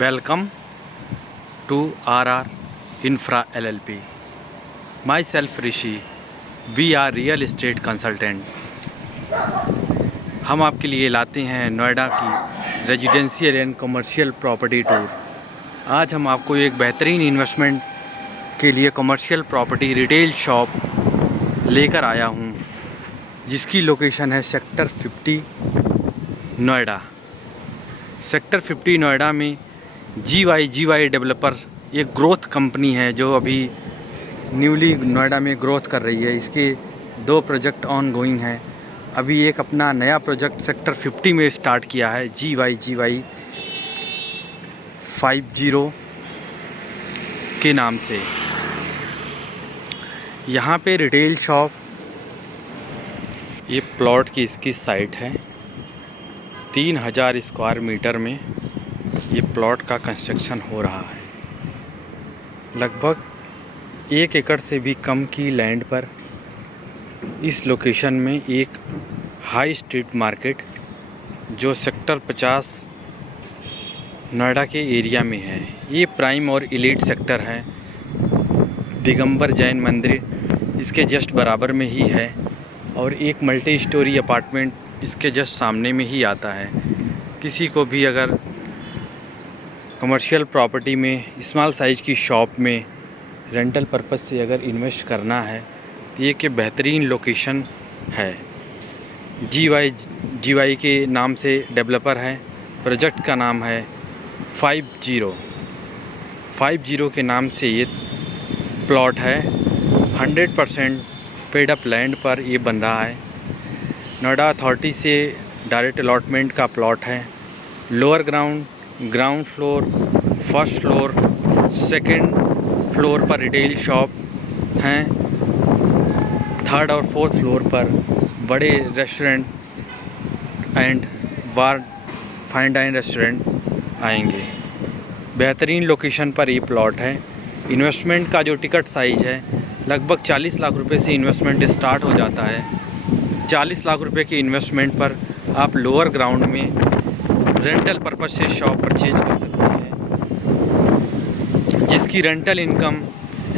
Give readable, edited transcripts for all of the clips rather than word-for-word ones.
Welcome to RR Infra LLP. Myself Rishi. We are real estate consultant. हम आपके लिए लाते हैं नोएडा की residential and commercial property tour. आज हम आपको एक बेहतरीन इन्वेस्टमेंट के लिए कमर्शियल प्रॉपर्टी रिटेल शॉप लेकर आया हूँ, जिसकी लोकेशन है सेक्टर 50 नोएडा। सेक्टर 50 नोएडा में GY डेवलपर एक ग्रोथ कंपनी है जो अभी न्यूली नोएडा में ग्रोथ कर रही है। इसके 2 प्रोजेक्ट ऑन गोइंग हैं। अभी एक अपना नया प्रोजेक्ट सेक्टर 50 में स्टार्ट किया है, GY 50 के नाम से। यहाँ पे रिटेल शॉप, ये प्लॉट की इसकी साइट है। 3000 स्क्वायर मीटर में ये प्लॉट का कंस्ट्रक्शन हो रहा है। लगभग 1 एकड़ से भी कम की लैंड पर इस लोकेशन में एक हाई स्ट्रीट मार्केट जो सेक्टर 50 नोएडा के एरिया में है, ये प्राइम और एलीट सेक्टर है। दिगंबर जैन मंदिर इसके जस्ट बराबर में ही है और एक मल्टी स्टोरी अपार्टमेंट इसके जस्ट सामने में ही आता है। किसी को भी अगर कमर्शियल प्रॉपर्टी में स्मॉल साइज़ की शॉप में रेंटल पर्पस से अगर इन्वेस्ट करना है तो ये कि बेहतरीन लोकेशन है। GY के नाम से डेवलपर है। प्रोजेक्ट का नाम है 50 के नाम से ये प्लॉट है। 100% पेड अप लैंड पर ये बन रहा है। नोएडा अथॉरिटी से डायरेक्ट अलॉटमेंट का प्लॉट है। Lower ground floor, first floor, second floor पर रिटेल शॉप हैं। 3rd और 4th फ्लोर पर बड़े restaurant and bar, fine dine restaurant आएंगे। बेहतरीन लोकेशन पर ये प्लॉट है। इन्वेस्टमेंट का जो टिकट साइज़ है लगभग 40 लाख रुपए से इन्वेस्टमेंट स्टार्ट हो जाता है। 40 लाख रुपए की इन्वेस्टमेंट पर आप लोअर ग्राउंड में रेंटल पर्पज से शॉप परचेज कर सकते हैं, जिसकी रेंटल इनकम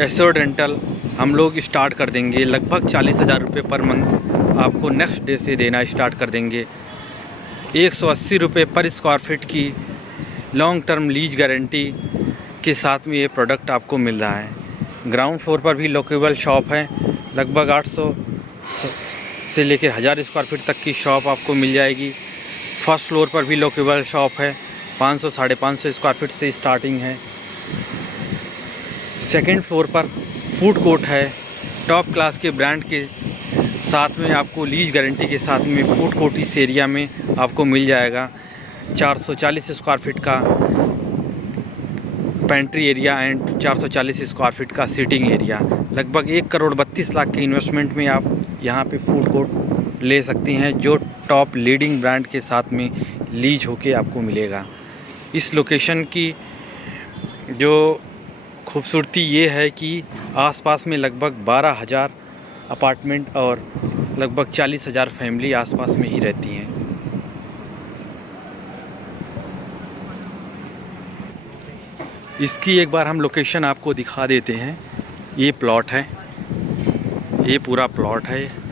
एश्योर्ड रेंटल हम लोग स्टार्ट कर देंगे। लगभग 40,000 रुपये पर मंथ आपको नेक्स्ट डे से देना स्टार्ट कर देंगे। 180 रुपये पर स्क्वायर फीट की लॉन्ग टर्म लीज गारंटी के साथ में ये प्रोडक्ट आपको मिल रहा है। ग्राउंड फ्लोर पर भी लोकेबल शॉप है। लगभग 800 से लेकर 1000 स्क्वायर फीट तक की शॉप आपको मिल जाएगी। फर्स्ट फ्लोर पर भी लोकेबल शॉप है। 500 550 स्क्वायर फीट से स्टार्टिंग है। सेकंड फ्लोर पर फूड कोर्ट है। टॉप क्लास के ब्रांड के साथ में आपको लीज गारंटी के साथ में फूड कोर्ट इस एरिया में आपको मिल जाएगा। 440 स्क्वायर फीट का pantry area and 440 square feet का सीटिंग एरिया। लगभग 1 करोड़ 32 लाख के इन्वेस्टमेंट में आप यहाँ पे फूड कोर्ट ले सकती हैं, जो टॉप लीडिंग ब्रांड के साथ में लीज होके आपको मिलेगा। इस लोकेशन की जो खूबसूरती ये है कि आसपास में लगभग 12,000 अपार्टमेंट और लगभग 40,000 फैमिली आसपास में ही रहती हैं। इसकी एक बार हम लोकेशन आपको दिखा देते हैं। ये प्लॉट है, ये पूरा प्लॉट है।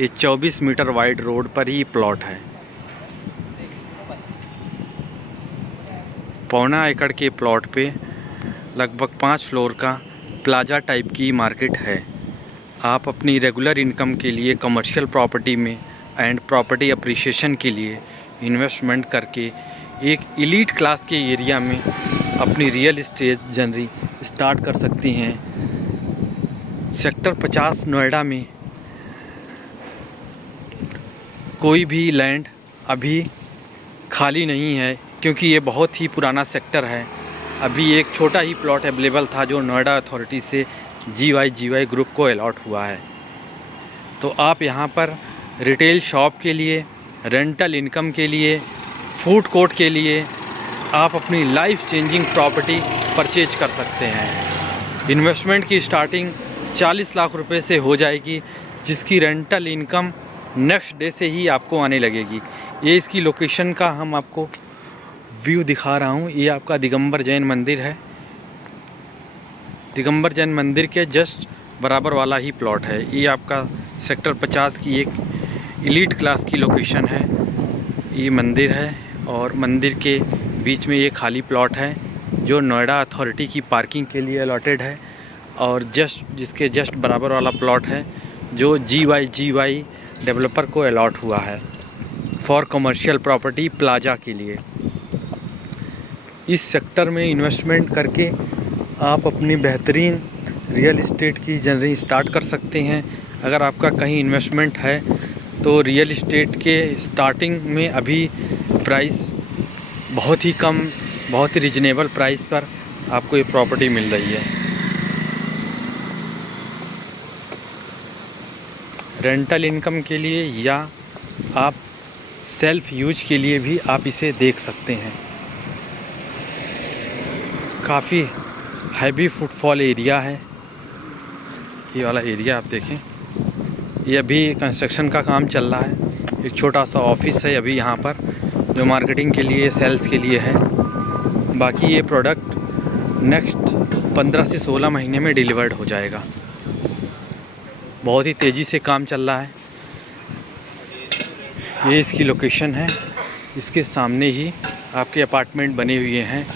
ये 24 मीटर वाइड रोड पर ही प्लॉट है। 1.25 एकड़ के प्लॉट पे लगभग 5 फ्लोर का प्लाजा टाइप की मार्केट है। आप अपनी रेगुलर इनकम के लिए कमर्शियल प्रॉपर्टी में एंड प्रॉपर्टी अप्रिशिएशन के लिए इन्वेस्टमेंट करके एक एलीट क्लास के एरिया में अपनी रियल एस्टेट जर्नी स्टार्ट कर सकती हैं। सेक्टर 50 नोएडा में कोई भी लैंड अभी खाली नहीं है, क्योंकि ये बहुत ही पुराना सेक्टर है। अभी एक छोटा ही प्लॉट अवेलेबल था जो नोएडा अथॉरिटी से GY ग्रुप को अलॉट हुआ है। तो आप यहाँ पर रिटेल शॉप के लिए, रेंटल इनकम के लिए, फूड कोर्ट के लिए आप अपनी लाइफ चेंजिंग प्रॉपर्टी परचेज कर सकते हैं। इन्वेस्टमेंट की स्टार्टिंग 40 लाख रुपए से हो जाएगी, जिसकी रेंटल इनकम नेक्स्ट डे से ही आपको आने लगेगी। ये इसकी लोकेशन का हम आपको व्यू दिखा रहा हूँ। ये आपका दिगंबर जैन मंदिर है। दिगंबर जैन मंदिर के जस्ट बराबर वाला ही प्लॉट है। ये आपका सेक्टर 50 की एक एलीट क्लास की लोकेशन है। ये मंदिर है और मंदिर के बीच में ये खाली प्लॉट है जो नोएडा अथॉरिटी की पार्किंग के लिए अलॉटेड है। और जिसके जस्ट बराबर वाला प्लॉट है जो GY डेवलपर को अलॉट हुआ है फॉर कमर्शियल प्रॉपर्टी प्लाजा के लिए। इस सेक्टर में इन्वेस्टमेंट करके आप अपनी बेहतरीन रियल इस्टेट की जर्नी स्टार्ट कर सकते हैं। अगर आपका कहीं इन्वेस्टमेंट है तो रियल इस्टेट के स्टार्टिंग में अभी प्राइस बहुत ही कम, बहुत ही रिजनेबल प्राइस पर आपको ये प्रॉपर्टी मिल रही है। रेंटल इनकम के लिए या आप सेल्फ यूज के लिए भी आप इसे देख सकते हैं। काफ़ी हैवी फुटफॉल एरिया है ये वाला एरिया। आप देखें, ये अभी कंस्ट्रक्शन का काम चल रहा है। एक छोटा सा ऑफिस है अभी यहाँ पर जो मार्केटिंग के लिए, सेल्स के लिए है। बाकी ये प्रोडक्ट नेक्स्ट 15 से 16 महीने में डिलीवर्ड हो जाएगा। बहुत ही तेज़ी से काम चल रहा है। ये इसकी लोकेशन है। इसके सामने ही आपके अपार्टमेंट बने हुए हैं।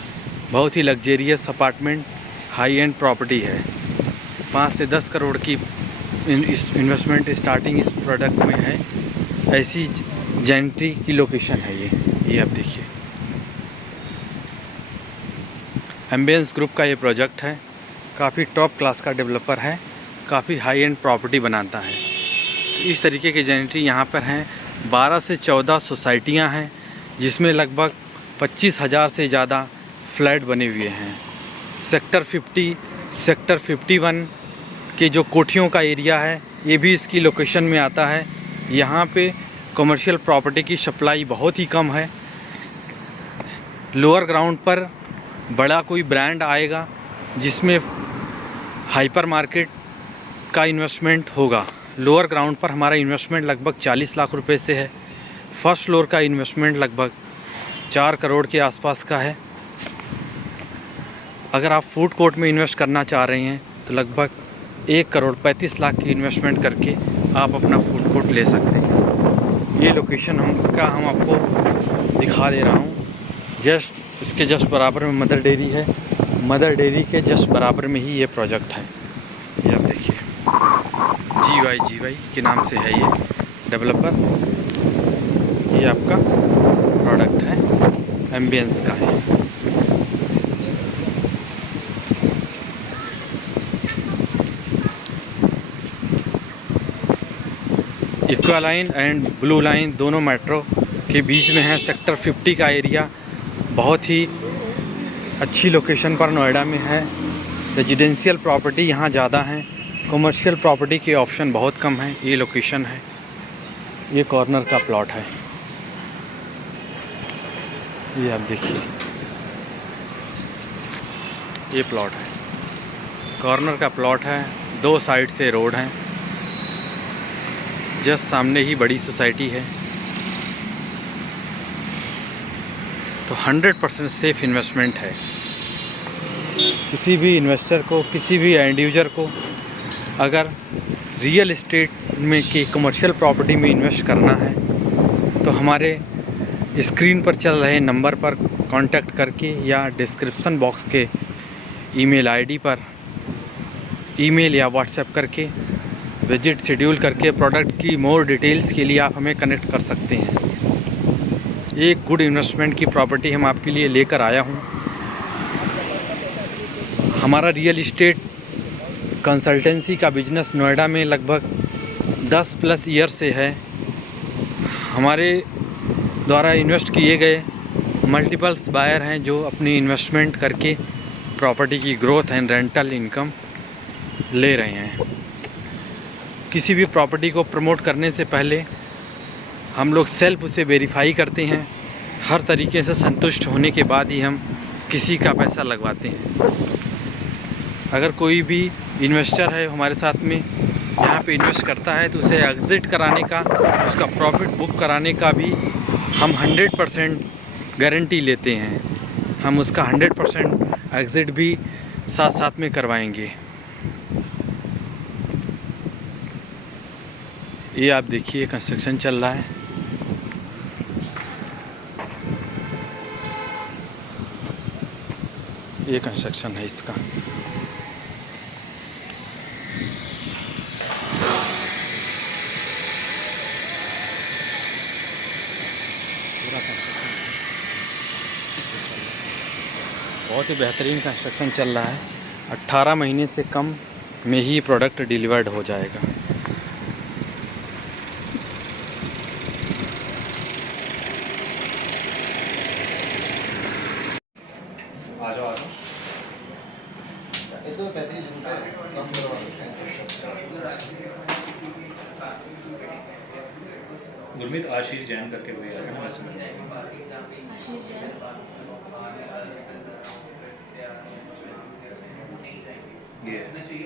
बहुत ही luxurious apartment, high end property है। 5 से 10 करोड़ की इन्वेस्टमेंट स्टार्टिंग इस प्रोडक्ट में है। ऐसी जेंट्री की लोकेशन है ये आप देखिए। एम्बियंस ग्रुप का ये प्रोजेक्ट है। काफ़ी टॉप क्लास का डेवलपर है, काफ़ी हाई एंड प्रॉपर्टी बनाता है। तो इस तरीके की जेंट्री यहाँ पर हैं। 12 से 14 सोसाइटियाँ हैं जिसमें लगभग 25,000 से ज़्यादा फ्लैट बने हुए हैं। सेक्टर 50, सेक्टर 51 के जो कोठियों का एरिया है ये भी इसकी लोकेशन में आता है। यहाँ पे कमर्शियल प्रॉपर्टी की सप्लाई बहुत ही कम है। लोअर ग्राउंड पर बड़ा कोई ब्रांड आएगा जिसमें हाइपर मार्केट का इन्वेस्टमेंट होगा। लोअर ग्राउंड पर हमारा इन्वेस्टमेंट लगभग 40 लाख रुपए से है। फर्स्ट फ्लोर का इन्वेस्टमेंट लगभग 4 करोड़ के आसपास का है। अगर आप फूड कोर्ट में इन्वेस्ट करना चाह रहे हैं तो लगभग 1 करोड़ 35 लाख की इन्वेस्टमेंट करके आप अपना फूड कोर्ट ले सकते हैं। ये लोकेशन हम आपको दिखा दे रहा हूँ। इसके जस्ट बराबर में मदर डेयरी है। मदर डेयरी के जस्ट बराबर में ही ये प्रोजेक्ट है। ये आप देखिए, GY के नाम से है ये डेवलपर। ये आपका प्रोडक्ट है, एम्बियंस का है। Aqua line and blue line दोनों मेट्रो के बीच में है। सेक्टर 50 का एरिया बहुत ही अच्छी लोकेशन पर नोएडा में है। रेजिडेंशियल प्रॉपर्टी यहाँ ज़्यादा हैं, कमर्शियल प्रॉपर्टी के ऑप्शन बहुत कम हैं। ये लोकेशन है, ये कॉर्नर का प्लॉट है। ये आप देखिए, ये प्लॉट है, कॉर्नर का प्लॉट है। 2 साइड से रोड हैं। जस्ट सामने ही बड़ी सोसाइटी है। तो 100% सेफ़ इन्वेस्टमेंट है। किसी भी इन्वेस्टर को, किसी भी एंड यूजर को अगर रियल इस्टेट में की कमर्शियल प्रॉपर्टी में इन्वेस्ट करना है तो हमारे स्क्रीन पर चल रहे नंबर पर कांटेक्ट करके या डिस्क्रिप्शन बॉक्स के ईमेल आईडी पर ईमेल या व्हाट्सएप करके विजिट शेड्यूल करके प्रोडक्ट की मोर डिटेल्स के लिए आप हमें कनेक्ट कर सकते हैं। एक गुड इन्वेस्टमेंट की प्रॉपर्टी हम आपके लिए लेकर आया हूँ। हमारा रियल इस्टेट कंसल्टेंसी का बिजनेस नोएडा में लगभग 10+ ईयर से है। हमारे द्वारा इन्वेस्ट किए गए मल्टीपल्स बायर हैं जो अपनी इन्वेस्टमेंट करके प्रॉपर्टी की ग्रोथ एंड रेंटल इनकम ले रहे हैं। किसी भी प्रॉपर्टी को प्रमोट करने से पहले हम लोग सेल्फ उसे वेरीफाई करते हैं। हर तरीके से संतुष्ट होने के बाद ही हम किसी का पैसा लगवाते हैं। अगर कोई भी इन्वेस्टर है हमारे साथ में यहाँ पे इन्वेस्ट करता है तो उसे एग्ज़िट कराने का, उसका प्रॉफिट बुक कराने का भी हम 100% गारंटी लेते हैं, हम उसका 100% एग्ज़िट भी साथ साथ में करवाएंगे। ये आप देखिए कंस्ट्रक्शन चल रहा है। ये कंस्ट्रक्शन है इसका। पूरा कंस्ट्रक्शन बहुत ही बेहतरीन कंस्ट्रक्शन चल रहा है। 18 महीने से कम में ही प्रोडक्ट डिलीवर्ड हो जाएगा। आ जाओ इसको तो पैसे ही जरूरत है, कम करवा सकते हैं। गुरमीत आशीष जैन करके कोई है ना वैसे में? आशीष जैन ये नहीं